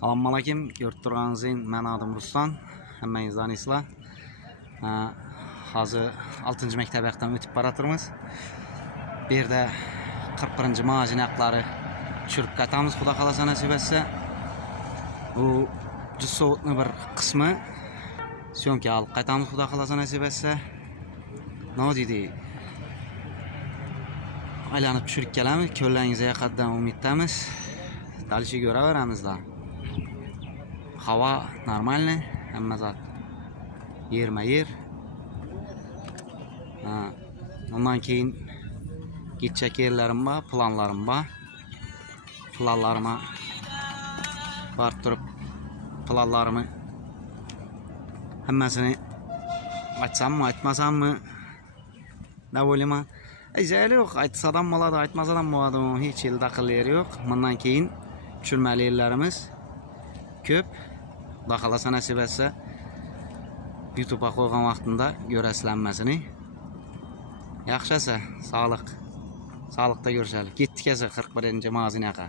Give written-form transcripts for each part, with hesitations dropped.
Salam aleyküm. Görüp turğanınızın, mən adım Ruslan. Həmməyiniz tanıysınızlar. Hazır 6-cı məktəbdən ötüb baratırmız. Bir də 41-ci macinaqları çürük qatamız, Xuda xalasa nəsib etsə. Bu cüssovutlu bir qismi sönkə alıb qatamız, Xuda xalasa nəsib etsə. Ne dedi? Aylanıb çürük gələmiz, köllərinizə yaxadan ümiddəmiz. Dalşı görə verəmizlər. Hava normalne, həmmə zat yermə yer. Ondan keyin gidecek yerlerim var, planlarım var. Planlarıma bartırıp planlarımı həmməsini açsam mı, açmasam mı? Ne bileyim ben. Zəyəli yox, açsadan maladı, açmasadan maladı, hiç il daxil yeri yox. Bundan keyin çürməli yerlərimiz köp. Daxalasa nəsib etsə YouTube'a qoyğan vaxtında görəslənməsini. Yaxşısa, sağlıq. Sağlıqda görüşəlik. Getdikəsə 41-ci mazinağa.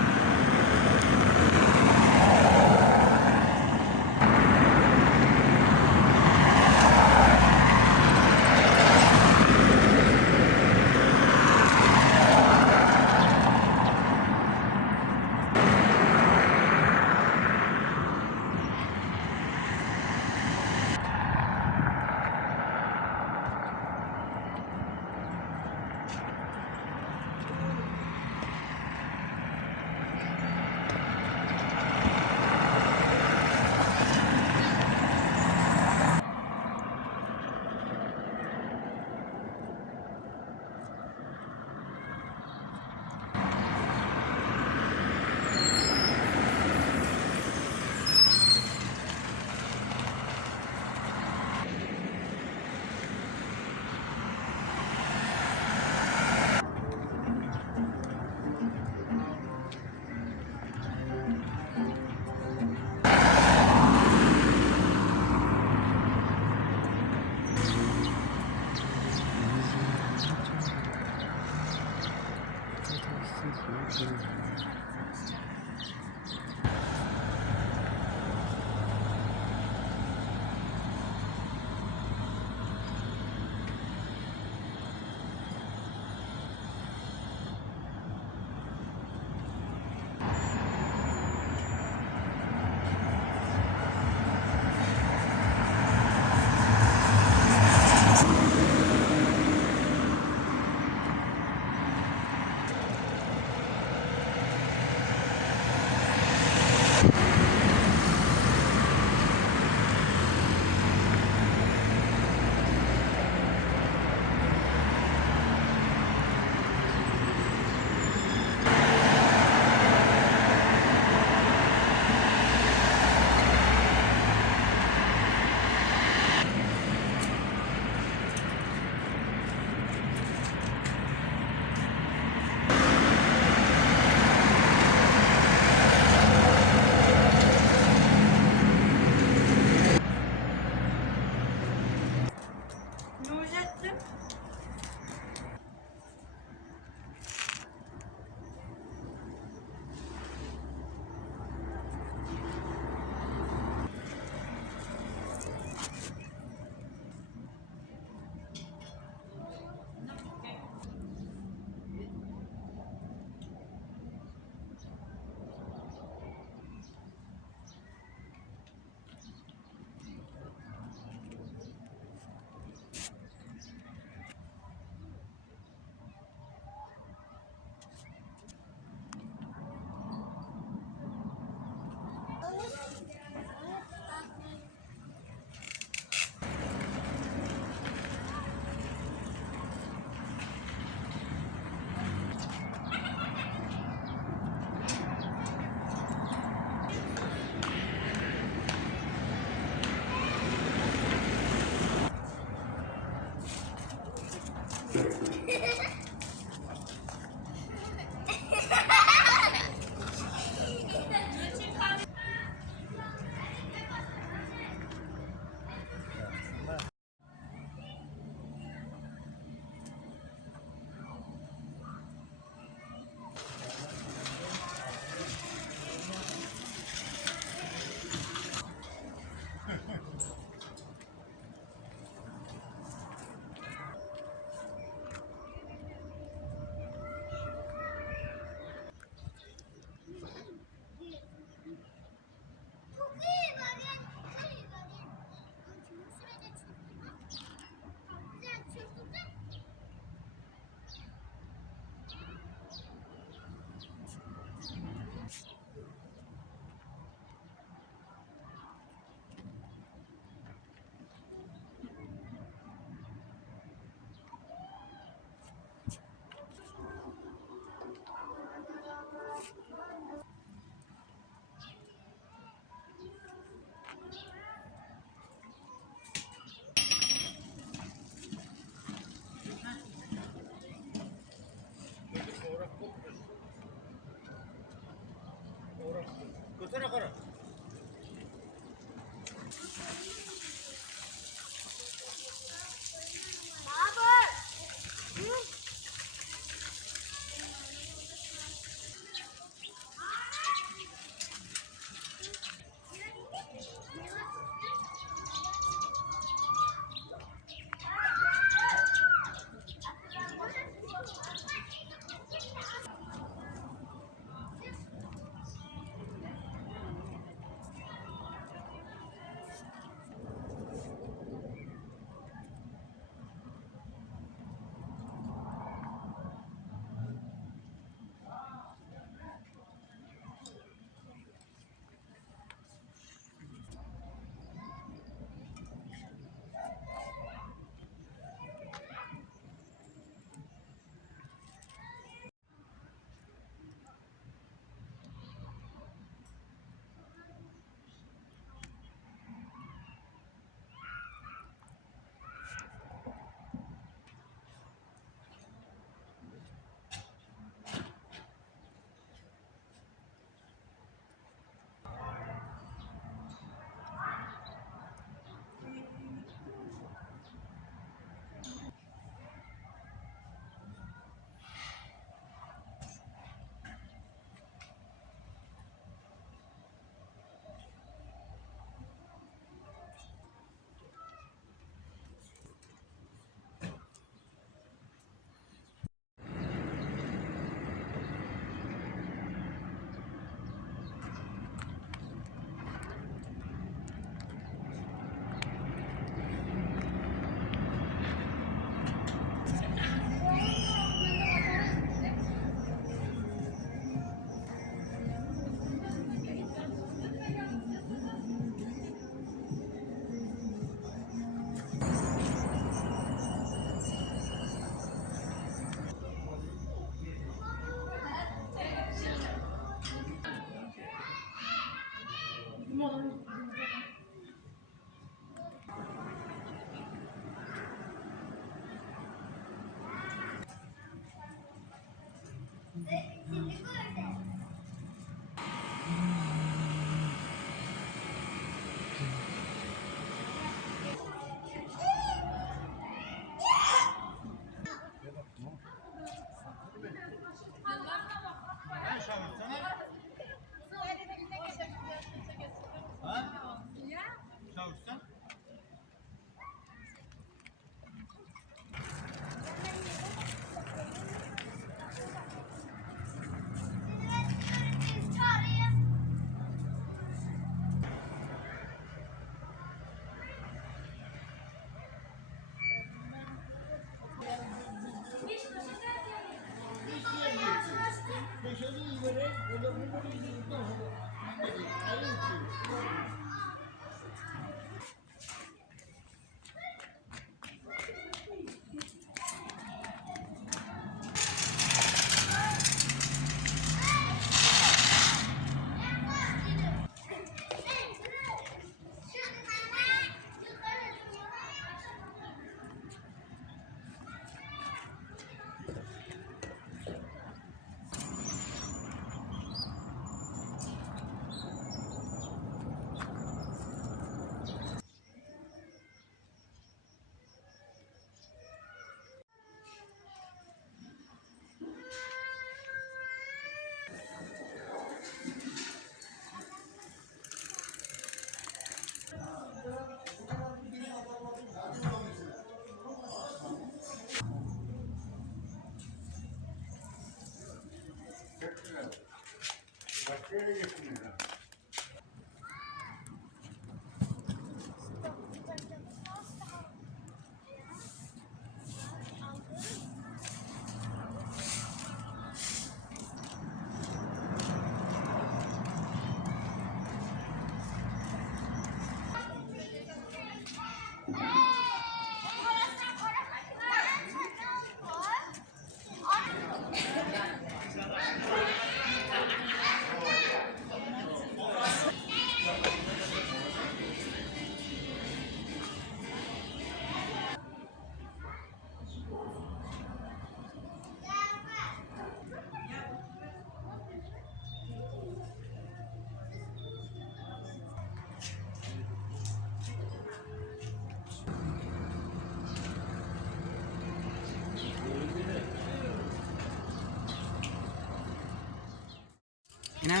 Yine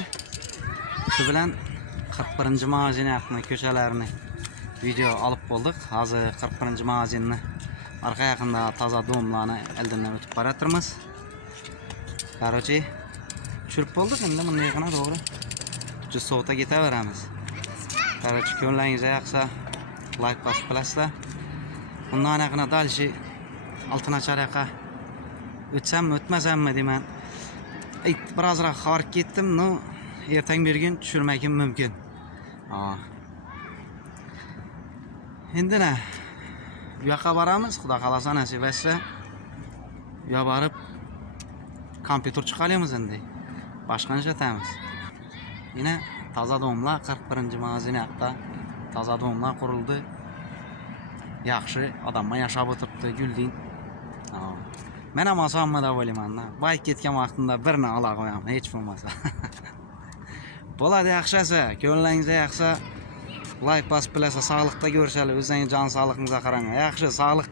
şu bilen 41. magazin hakkında köşelerini video alıp bulduk. Hazır 41. magazinini arka yakında taza doğumlarını elden ötüp baratırmız. Karoçi çürüp bulduk, şimdi bunun yakına doğru cüz soğuta gite veremiz. Karoçi könlüğünüze yaksa like basıp plasla. Bundan yakına dalışı altına çaraka ötsem mi ötmesem mi demen. Birazrak hareket gittim. No, erten bir gün düşürmekim mümkün. Şimdi ne? Bu yoqqa baramız. Xudo qalasa nasib etsa. Bu yoqqa barib kompüter chiqaramiz endi. Boshqancha etamiz. Yine taza doğumlar 41. magazin haqida taza doğumlar qurildi. Yaxshi odamlar yashab o'tiribdi, gulding. Men ham osonmi deb o'ylayman. Bayk ketgan vaqtimda birini ola qo'yaman, hech bo'lmasa. Bo'ladi, yaxshisi, ko'nglingiz yaxshi, like bosib bilasa, sog'liqda ko'rishali, o'zingiz jon sog'lig'ingizga qarang. Yaxshi, sog'lik